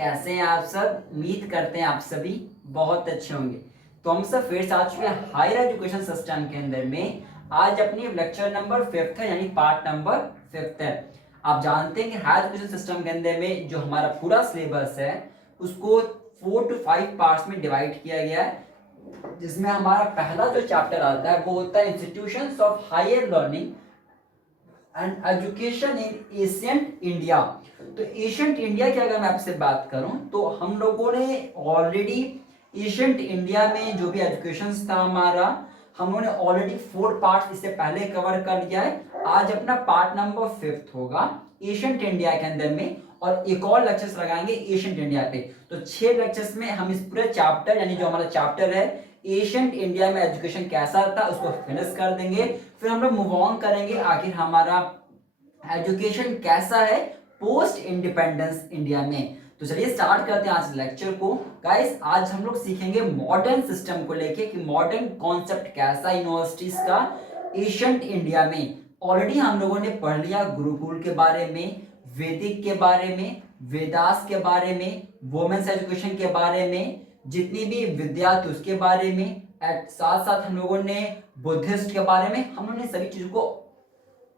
कैसे हैं आप सब? उम्मीद करते हैं आप सभी बहुत अच्छे होंगे। तो हम सब फिर से आ चुके हैं हायर एजुकेशन सिस्टम के अंदर में। आज अपनी लेक्चर नंबर 5th है, यानी पार्ट नंबर 5th है। आप जानते हैं कि हायर एजुकेशन सिस्टम के अंदर में जो हमारा पूरा सिलेबस है उसको 4 to 5 पार्ट्स में डिवाइड किया गया है, जिसमें हमारा पहला जो चैप्टर आता है वो होता है institutions of higher learning and education in ancient India. तो एशियंट इंडिया की अगर मैं आपसे बात करूं तो हम लोगों ने ऑलरेडी एशियंट इंडिया में जो भी एजुकेशन था हमारा, हम लोगों ने ऑलरेडी 4 पार्ट्स इससे पहले कवर कर लिया है। आज अपना पार्ट नंबर 5th होगा एशियंट इंडिया के अंदर में, और एक और लेक्चर्स लगाएंगे एशियंट इंडिया पे। तो 6 लेक्चर्स में हम इस पूरे चैप्टर, यानी जो हमारा चैप्टर है एशियंट इंडिया में एजुकेशन कैसा था, उसको फिनिश कर देंगे। फिर हम लोग मूव ऑन करेंगे आखिर हमारा एजुकेशन कैसा है पोस्ट इंडिपेंडेंस इंडिया में। तो चलिए स्टार्ट करते हैं आज लेक्चर को। गाइस आज हम लोग सीखेंगे मॉडर्न सिस्टम को लेके कि मॉडर्न कॉन्सेप्ट कैसा यूनिवर्सिटीज का एशियंट इंडिया में। ऑलरेडी हम लोगों ने पढ़ लिया गुरुकुल के बारे में, वैदिक के बारे में, वेदास के बारे में, वुमेन्स एजुकेशन के बारे में, जितनी भी विद्या थी उसके बारे में, साथ साथ हम लोगों ने बुद्धिस्ट के बारे में, हम लोगों ने सभी चीजों को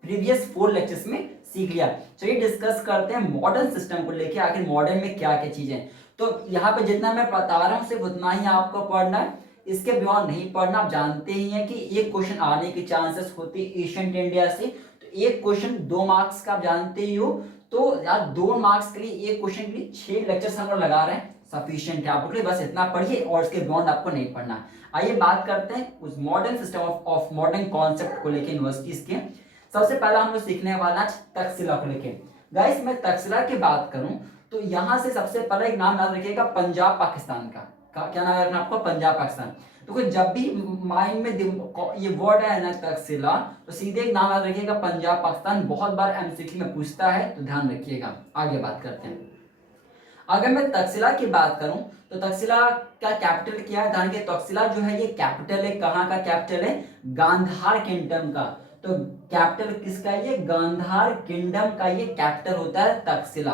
प्रीवियस 4 लेक्चर्स में सीख लिया। चलिए डिस्कस करते हैं मॉडर्न सिस्टम को लेके, आखिर मॉडर्न में क्या क्या चीजें। तो यहाँ पे जितना मैं बता रहा हूँ सिर्फ उतना ही आपको पढ़ना है, इसके बियॉन्ड नहीं पढ़ना। आप जानते ही हैं कि एक क्वेश्चन आने की चांसेस होती है एशियंट इंडिया से। तो एक क्वेश्चन 2 मार्क्स का आप जानते ही हो, तो यार 2 मार्क्स के लिए एक क्वेश्चन के लिए 6 लेक्चर्स हम लोग लगा रहे हैं, सफिशिएंट है आपके लिए। बस इतना पढ़िए और इसके बियॉन्ड आपको नहीं पढ़ना। आइए बात करते हैं उस modern system of modern concept को लेके यूनिवर्सिटीज के। सबसे पहला हम लोग सीखने वाला तक्षशिला को लेके। गाइस मैं तक्षशिला की बात करूं तो यहां से सबसे पहले एक नाम याद रखिएगा, पंजाब पाकिस्तान का। क्या नाम रखना आपको? पंजाब पाकिस्तान। तो जब भी माइंड में ये वर्ड है ना तक्षशिला, तो सीधे एक नाम याद रखिएगा, पंजाब पाकिस्तान। बहुत बार एमसीक्यू में पूछता है, तो ध्यान रखिएगा। आगे बात करते हैं। अगर मैं तक्षशिला की बात करूं तो तक्षशिला का कैपिटल क्या है? ध्यान के तक्षशिला जो है ये कैपिटल है, कहाँ का कैपिटल है? गांधार किंगडम का। तो कैपिटल किसका है? ये गांधार किंगडम का ये कैपिटल होता है तक्षशिला।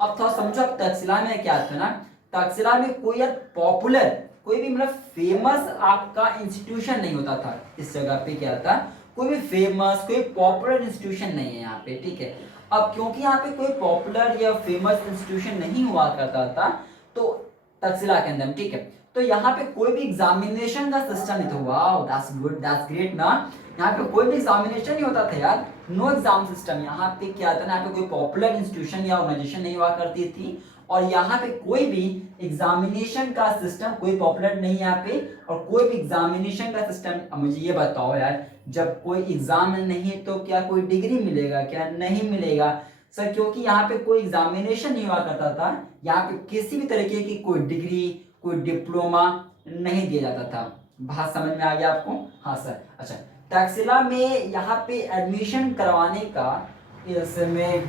अब थोड़ा समझो, अब तक्षशिला में क्या था ना, तक्षशिला में कोई पॉपुलर, कोई भी मतलब फेमस आपका इंस्टीट्यूशन नहीं होता था। इस जगह पे क्या था, कोई भी फेमस, कोई पॉपुलर इंस्टीट्यूशन नहीं है यहाँ पे, ठीक है। अब क्योंकि यहाँ पे कोई पॉपुलर या फेमस इंस्टीट्यूशन नहीं हुआ करता था तो तक्षशिला के अंदर, ठीक है, तो यहाँ पे कोई भी एग्जामिनेशन का सिस्टम नहीं था। Wow that's good, that's great ना। यहाँ पे कोई भी एग्जामिनेशन नहीं होता था यार, नो एग्जाम सिस्टम। यहाँ पे क्या था ना, यहाँ पे कोई पॉपुलर इंस्टीट्यूशन या ऑर्गेनाइजेशन नहीं हुआ करती थी, और यहाँ पे कोई भी एग्जामिनेशन का सिस्टम, कोई पॉपुलर नहीं यहाँ पे, और कोई भी एग्जामिनेशन का सिस्टम। अब मुझे ये बताओ यार, जब कोई एग्जाम नहीं तो क्या कोई डिग्री मिलेगा? क्या नहीं मिलेगा सर, क्योंकि यहाँ पे कोई एग्जामिनेशन नहीं हुआ करता था। यहाँ पे किसी भी तरीके की कोई डिग्री, कोई डिप्लोमा नहीं दिया जाता था। बात समझ में आ गया आपको? हाँ सर। अच्छा, तक्षशिला में यहाँ पे एडमिशन करवाने का, इसमें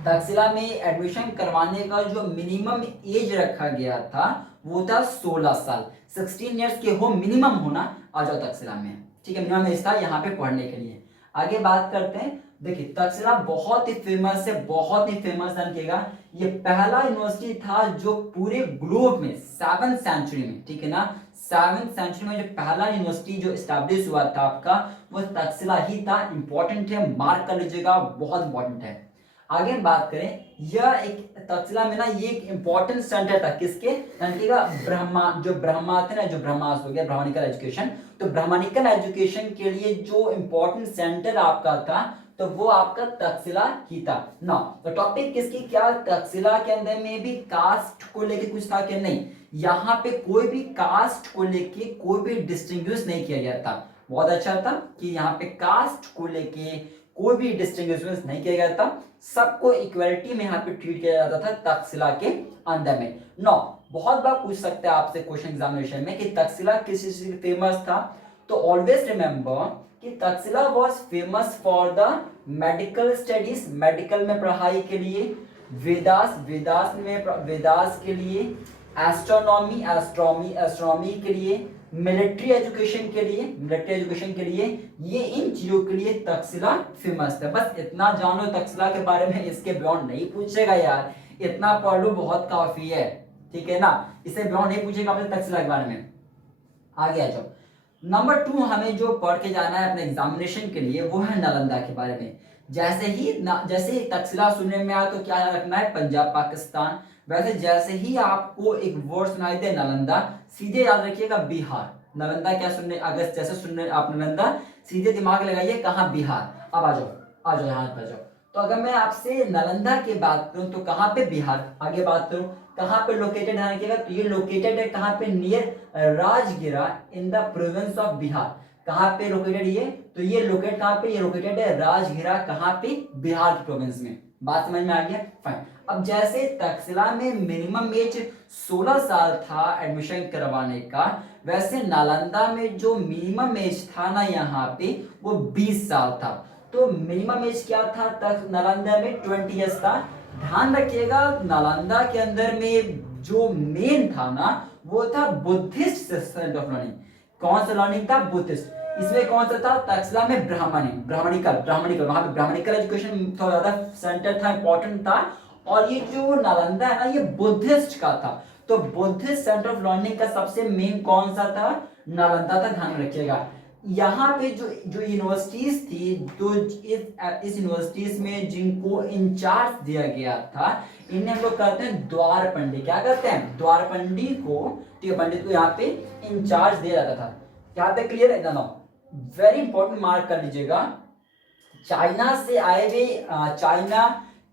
तक्षशिला में एडमिशन करवाने का जो मिनिमम एज रखा गया था वो था 16 साल। 16 ईयर्स के हो मिनिमम होना, आ जाओ तक्षशिला में, ठीक है। मिनिमम एज था यहाँ पे पढ़ने के लिए। आगे बात करते हैं। देखिए तक्षशिला बहुत ही फेमस है, बहुत ही फेमस। जानिएगा ये पहला यूनिवर्सिटी था जो पूरे ग्लोब में 7th सेंचुरी में, ठीक है ना, 7th सेंचुरी में जो पहला यूनिवर्सिटी जो एस्टैब्लिश हुआ था आपका, वो तक्षशिला ही था। इंपॉर्टेंट है, मार्क कर लीजिएगा, बहुत इंपॉर्टेंट है। आगे बात करें, यह एक तक्षशिला में ना ये एक इंपॉर्टेंट सेंटर था किसके? जानिएगा ब्रह्मा, जो ब्रह्मा थे ना, जो ब्रह्मास हो गया, ब्राह्मणिकल एजुकेशन। तो ब्राह्मणिकल एजुकेशन के लिए जो इंपॉर्टेंट सेंटर आपका था तो वो आपका तक्षशिला ही था ना। तो टॉपिक किसकी क्या? तक्षशिला के अंदर में भी कास्ट को लेके कुछ था कि नहीं? यहाँ पे कोई भी कास्ट को लेके कोई भी डिस्टिंग्विश नहीं किया गया था। बहुत अच्छा था कि यहाँ पे कास्ट को लेके कोई भी डिस्टिंग्विश नहीं किया गया था, सबको इक्वलिटी में यहाँ पे ट्रीट किया जाता था तक्षशिला के अंदर में। नो, बहुत बार पूछ सकते हैं आपसे क्वेश्चन एग्जामिनेशन में कि तक्षशिला किस चीज से फेमस था। तो ऑलवेज रिमेंबर कि Takshashila was famous for the medical studies, medical में पढ़ाई के लिए, वेदास के लिए, एस्ट्रोनॉमी के लिए, मिलिट्री एजुकेशन के लिए, ये इन चीजों के लिए तक्षशिला फेमस है। बस इतना जानो तक्षशिला के बारे में, इसके बियॉन्ड नहीं पूछेगा यार। इतना पढ़ लो बहुत काफी है, ठीक है ना। इसे बियॉन्ड नहीं पूछेगा आपसे तक्षशिला के बारे में। आगे आ जाओ। नंबर 2 हमें जो पढ़ के जाना है अपने एग्जामिनेशन के लिए वो है नालंदा के बारे में। जैसे ही तक्षशिला सुनने में आया तो क्या याद रखना है, पंजाब पाकिस्तान। वैसे जैसे ही आपको एक वर्ड सुनाई दे नालंदा, सीधे याद रखिएगा बिहार। नालंदा क्या सुनने, अगर जैसे सुनने आप नालंदा, सीधे दिमाग लगाइए कहाँ, बिहार। अब आ जाओ यहाँ पर जाओ। तो अगर मैं आपसे नालंदा की बात करूं तो कहाँ पे, बिहार। आगे बात करूं कहाँ पे लोकेटेड है, तो ये लोकेटेड है कहाँ पे, नियर राजगिरा in the province of Bihar. कहाँ पे लोकेटेड ये, तो ये लोकेट कहाँ पे, ये लोकेटेड है राजगिरा, कहाँ पे, बिहार के प्रोविंस में। बात समझ में आ गया, फाइन। अब जैसे तक्षशिला में मिनिमम एज 16 साल था एडमिशन करवाने का, वैसे नालंदा में जो मिनिमम एज था ना यहाँ पे वो 20 साल था। तो मिनिमम एज क्या था तक नालंदा में, 20 ईयर्स था। ध्यान रखिएगा नालंदा के अंदर में जो मेन था ना वो था बुद्धिस्ट सिस्टम ऑफ लर्निंग। कौन सा लर्निंग था, बुद्धिस्ट। इसमें कौन सा था, तक्षशिला में ब्राह्मणिकल, वहां पे ब्राह्मणिकल एजुकेशन थोड़ा ज्यादा सेंटर था, इंपॉर्टेंट था। और ये जो नालंदा है ना ये बुद्धिस्ट का था, तो बुद्धिस्ट सेंटर ऑफ लर्निंग का सबसे मेन कौन सा था, नालंदा था। ध्यान रखिएगा यहाँ पे जो यूनिवर्सिटीज थी, तो इस यूनिवर्सिटीज में जिनको इंचार्ज दिया गया था, इन्हें हम लोग कहते हैं द्वारपंडी। क्या कहते हैं, द्वारपंडी को, ठीक है, पंडित को यहाँ पे इंचार्ज दिया जाता था। क्या तक क्लियर है ना, वेरी इंपॉर्टेंट, मार्क कर लीजिएगा। चाइना से आए हुए, चाइना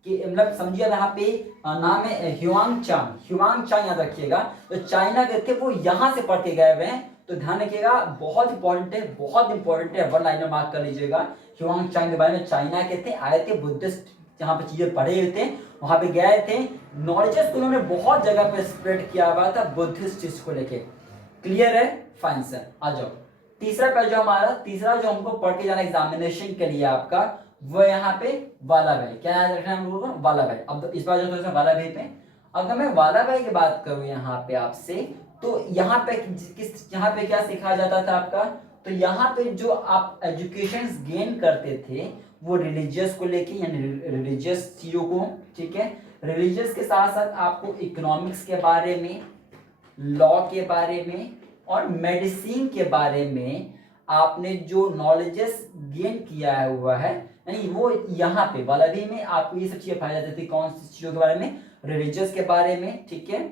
के मतलब समझिए यहाँ पे नाम है ह्युआंग चांग याद रखिएगा। तो चाइना के थे वो यहाँ से पढ़ के गए हुए हैं, तो ध्यान रखिएगा, बहुत इंपॉर्टेंट है, वन लाइनर मार्क कर लीजिएगा। ह्युआंग चांग के बारे में, चाइना के थे, आए थे, बुद्धिस्ट जहाँ पे चीजें पढ़े हुए थे वहां पे गए थे। नॉलेजेस को उन्होंने बहुत जगह पे स्प्रेड किया हुआ था बुद्धिस्ट चीज को लेके। क्लियर है, फाइन सर। आ जाओ तीसरा पेज, जो हमारा तीसरा जो हमको पढ़ के जाना एग्जामिनेशन के लिए आपका, वो यहाँ पे वल्लभाई। क्या याद रखना है हम लोगों को, वल्लभाई। अब इस बार जो थोड़ा सा वल्लभाई पे, अगर मैं वल्लभाई की बात करूं यहाँ पे आपसे, तो यहाँ पे यहाँ पे क्या सिखाया जाता था आपका, तो यहाँ पे जो आप एजुकेशन गेन करते थे वो रिलीजियस को लेके, यानी रिलीजियस चीजों को, ठीक है। रिलीजियस के साथ साथ आपको इकोनॉमिक्स के बारे में, लॉ के बारे में और मेडिसिन के बारे में आपने जो नॉलेजेस गेन किया हुआ है, यानी वो यहाँ पे वल्लभी में आपको ये सब चीजें पढ़ाई जाती थी। कौन सी चीजों के बारे में, रिलीजियस के बारे में, ठीक है,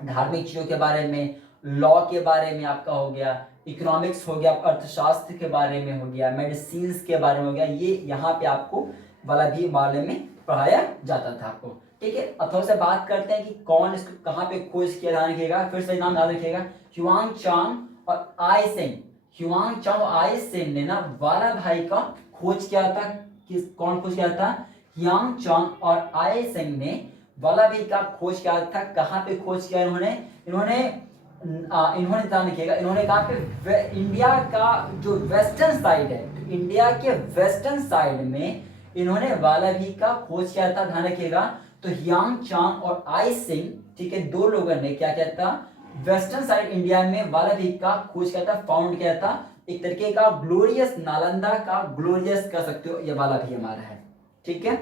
धार्मिक चीजों के बारे में, लॉ के बारे में आपका हो गया, इकोनॉमिक्स हो गया, अर्थशास्त्र के बारे में हो गया, मेडिसिन के बारे में हो गया। ये यहाँ पे आपको वल्लभी बारे में पढ़ाया जाता था आपको, ठीक है। अब थोड़ा सा बात करते हैं कि कौन इसको कहाँ पे खोज किया, ध्यान रखिएगा, फिर से नाम याद रखिएगा, ह्युआंग चांग और आई सेंग। ह्युआंग चांग और आई सेंग ने ना वल्लभाई का खोज किया था। कौन खोज किया था, ह्युआंग चांग और आई सेंग ने वल्लभाई का खोज किया था। कहाँ पे खोज किया इन्होंने ध्यान रखिएगा, इन्होंने कहा पे इंडिया का जो वेस्टर्न साइड है, तो इंडिया के वेस्टर्न साइड में इन्होंने वल्लभी का खोज किया था। ध्यान रखिएगा, तो ह्युआंग चांग और आई सिंह, ठीक है, दो लोगों ने क्या किया था, वेस्टर्न साइड इंडिया में वल्लभी का खोज किया था, फाउंड किया था। एक तरीके का ग्लोरियस, नालंदा का ग्लोरियस कह सकते हो, ये वल्लभी हमारा है, ठीक है।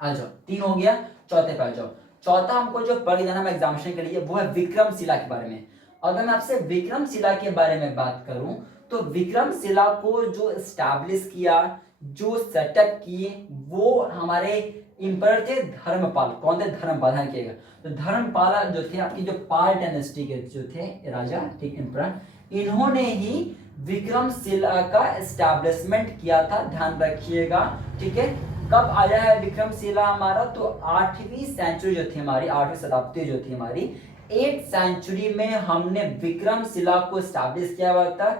आ जाओ, 3 हो गया, चौथे पे आ जाओ। चौथा हमको जो पढ़ जाना है एग्जामिनेशन के लिए वो है विक्रमशिला के बारे में। अगर मैं आपसे विक्रमशिला के बारे में बात करूं तो विक्रमशिला को जो एस्टैब्लिश किया, जो सेटअप किए, वो हमारे इंपर थे धर्मपाल। कौन थे, धर्मपाल। ध्यान रखिएगा, तो धर्मपाला जो थे आपकी जो पाल डायनेस्टी के जो थे राजा, ठीक, इंपर, इन्होंने ही विक्रमशिला का एस्टैब्लिशमेंट किया था। ध्यान रखिएगा, ठीक है। कब आया है विक्रमशिला हमारा, तो 8वीं सेंचुरी जो थी हमारी, 8वीं शताब्दी जो थी हमारी, 8th सेंचुरी में हमने विक्रमशिला को एस्टैब्लिश किया हुआ था।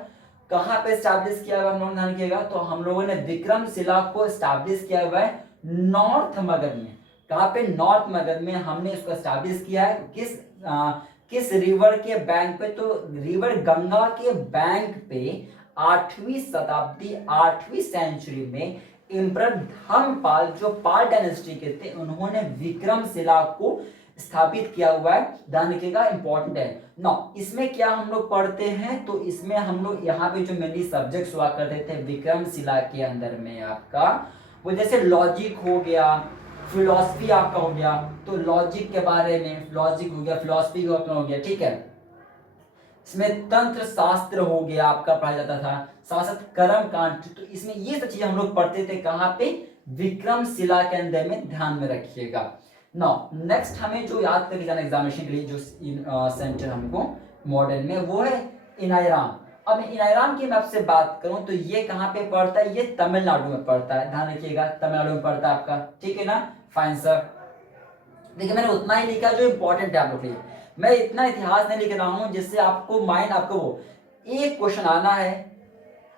कहाँ पे एस्टैब्लिश किया हुआ हम लोगों ने, ध्यान रखिएगा, तो हम लोगों ने विक्रमशिला को एस्टैब्लिश किया हुआ है नॉर्थ मगध में। कहाँ पे, नॉर्थ मगध में हमने इसको एस्टैब्लिश किया है। किस रिवर के बैंक पे, तो रिवर गंगा के बैंक पे 8वीं शताब्दी, 8वीं सेंचुरी में इंपर धर्मपाल, जो पाल डायनेस्टी के थे, उन्होंने विक्रमशिला को स्थापित किया हुआ है। ध्यान रखिएगा, इंपॉर्टेंट है ना। इसमें क्या हम लोग पढ़ते हैं, तो इसमें हम लोग यहाँ पे जो मेनली सब्जेक्ट्स हुआ करते थे विक्रमशिला के अंदर में आपका, वो जैसे लॉजिक हो गया, फिलोसफी आपका हो गया, तो लॉजिक के बारे में लॉजिक हो गया, फिलोसफी का हो गया, ठीक है। इसमें तंत्र शास्त्र हो गया आपका पढ़ाया जाता था, साथ साथ कर्म कांड, तो इसमें ये सब चीजें हम लोग पढ़ते थे कहाँ पे, विक्रमशिला के अंदर में, ध्यान में रखिएगा। नाउ नेक्स्ट हमें जो याद करके जाना एग्जामिनेशन के लिए जो सेंटर हमको मॉडर्न में, वो है इनायराम। अब इनायराम की मैं आपसे बात करूं तो ये कहाँ पे पड़ता है, ये तमिलनाडु में पड़ता है, ध्यान रखिएगा तमिलनाडु में पड़ता है आपका, ठीक है ना, फाइन सर। देखिए मैंने उतना ही लिखा जो इंपॉर्टेंट है आप लोग के लिए, मैं इतना इतिहास नहीं लिख रहा हूं जिससे आपको माइंड, आपको वो एक क्वेश्चन आना है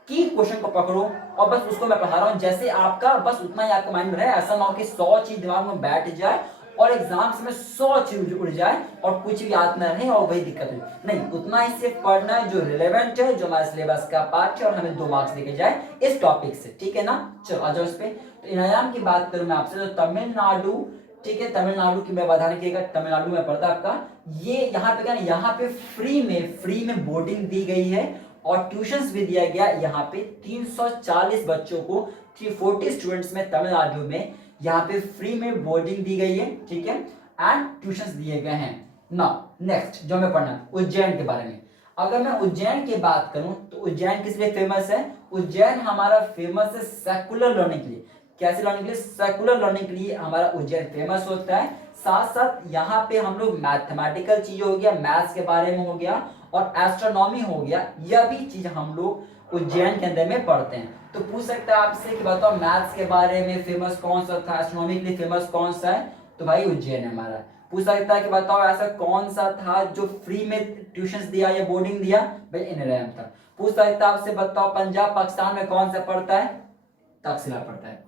कि क्वेश्चन को पकड़ो और बस उसको मैं पढ़ा रहा हूं, जैसे आपका बस उतना ही आपको माइंड में रहे, ऐसा ना हो कि 100 चीज दिमाग में बैठ जाए और एग्जाम में 100 चीज उड़ जाए और कुछ भी याद न रहे और वही दिक्कत हो। नहीं, उतना ही सिर्फ पढ़ना है जो रिलेवेंट है, जो हमारे सिलेबस का पार्ट है, और हमें 2 मार्क्स देके जाए इस टॉपिक से, ठीक है ना। चलो आ जाओ इस पे। तो इनायराम की बात करूं मैं आपसे, तो तमिलनाडु, ठीक है, तमिलनाडु की मैं बता रखिएगा, तमिलनाडु में पड़ता आपका ये। यहाँ पे क्या, यहाँ पे फ्री में बोर्डिंग दी गई है और ट्यूशंस भी दिया गया। यहाँ पे 340 बच्चों को, 340 स्टूडेंट्स में तमिलनाडु में यहाँ पे फ्री में बोर्डिंग दी गई है, ठीक है, एंड ट्यूशंस दिए गए हैं। नाउ नेक्स्ट जो हमें पढ़ना है उज्जैन के बारे में। अगर मैं उज्जैन की बात करूं तो उज्जैन किस लिए फेमस है, उज्जैन हमारा फेमस है सेकुलर लर्निंग के लिए। कैसे लर्निंग के लिए, सेकुलर लर्निंग के लिए हमारा उज्जैन फेमस होता है। साथ साथ यहाँ पे हम लोग मैथमेटिकल चीज हो गया, मैथ्स के बारे में हो गया और एस्ट्रोनॉमी हो गया, यह भी चीज हम लोग उज्जैन के अंदर में पढ़ते हैं। तो पूछ सकता है आपसे कि बताओ मैथ्स के बारे में फेमस कौन सा था, एस्ट्रोनॉमी के लिए फेमस कौन सा है, तो भाई उज्जैन है हमारा। पूछ सकता है कि बताओ ऐसा कौन सा था जो फ्री में ट्यूशंस दिया या बोर्डिंग दिया, भाई इनायराम था। पूछ सकता है आपसे बताओ पंजाब पाकिस्तान में कौन सा पड़ता है, तक्षशिला पड़ता है।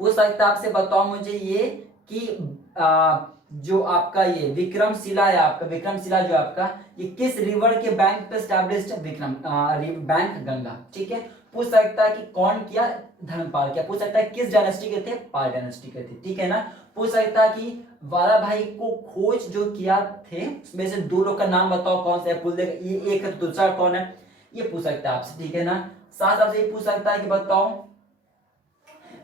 पूछ सकता है आपसे बताओ मुझे ये कि जो आपका ये विक्रमशिला है, आपका विक्रमशिला जो आपका ये किस रिवर के बैंक पे स्टैब्लिश्ड है, विक्रम बैंक गंगा, ठीक है। पूछ सकता है कि कौन किया, धर्मपाल किया। पूछ सकता है किस डायनेस्टी के थे, पाल डायनेस्टी के थे, ठीक है ना। पूछ सकता है कि वाला भाई को खोज जो किया थे उसमें से 2 लोग का नाम बताओ कौन सा है, पूछ देगा ये एक है तो दूसरा कौन है, ये पूछ सकता है आपसे, ठीक है ना। साथ आपसे ये पूछ सकता है कि बताओ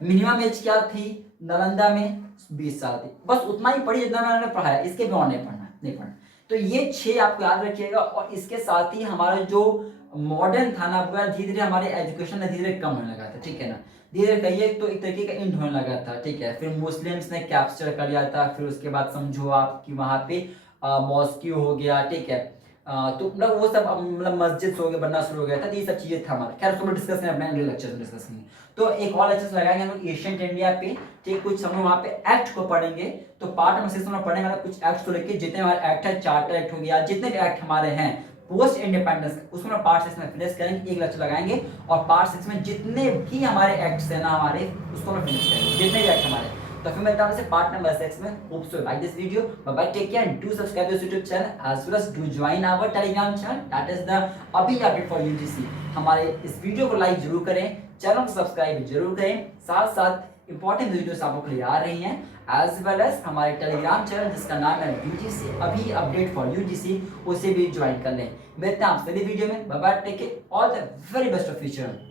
मिनिमम एज क्या थी नालंदा में, 20 साल थी। बस उतना ही पढ़िए जितना मैंने पढ़ाया, इसके भी और नहीं पढ़ना। तो ये 6 आपको याद रखिएगा। और इसके साथ ही हमारा जो मॉडर्न था ना, धीरे धीरे हमारे एजुकेशन में धीरे कम होने लगा था, ठीक है ना। धीरे कहिए तो एक तरीके का इंड होने लगा था, ठीक है। फिर मुस्लिम्स ने कैप्चर कर लिया था, फिर उसके बाद समझो आपकी वहां पे मॉस्क्यू हो गया, ठीक है। तो मतलब वो सब मतलब मस्जिद हो गया, बनना शुरू हो गया था, तो ये सब चीजें था हमारा। खैर उसको डिस्कस करें अपने अगले लेक्चर में डिस्कस करेंगे। तो एक और लेक्चर लगाएंगे हम लोग एशियंट इंडिया पे, ठीक। कुछ हम लोग वहाँ पे एक्ट को पढ़ेंगे, तो पार्ट नंबर 6 में पढ़ेंगे मतलब कुछ एक्ट को लेके, जितने हमारे एक्ट है, चार्टर एक्ट हो गया, जितने भी एक्ट हमारे हैं पोस्ट इंडिपेंडेंस, उसको पार्ट 6 में फिनिश करेंगे, एक लेक्चर लगाएंगे। और पार्ट 6 में जितने भी हमारे एक्ट्स है ना हमारे, उसको हम फिनिश करेंगे, जितने भी एक्ट हमारे। तो फिर मिलता है पार्ट नंबर 6 में। Hope so like this video, bye bye, take care and do subscribe this YouTube channel as well as do join our Telegram channel, that is the अभी अपडेट फॉर यूजीसी। हमारे इस video को like जरूर करें, channel को subscribe जरूर करें, साथ साथ इंपॉर्टेंट वीडियोस आपको के लिए आ रही हैं, एज वेल एज हमारे टेलीग्राम चैनल जिसका नाम है यूजीसी अभी अपडेट फॉर यूजीसी, उसे भी ज्वाइन कर लें। मिलते हैं आप सभी वीडियो में, bye bye, take care, all the very best of future.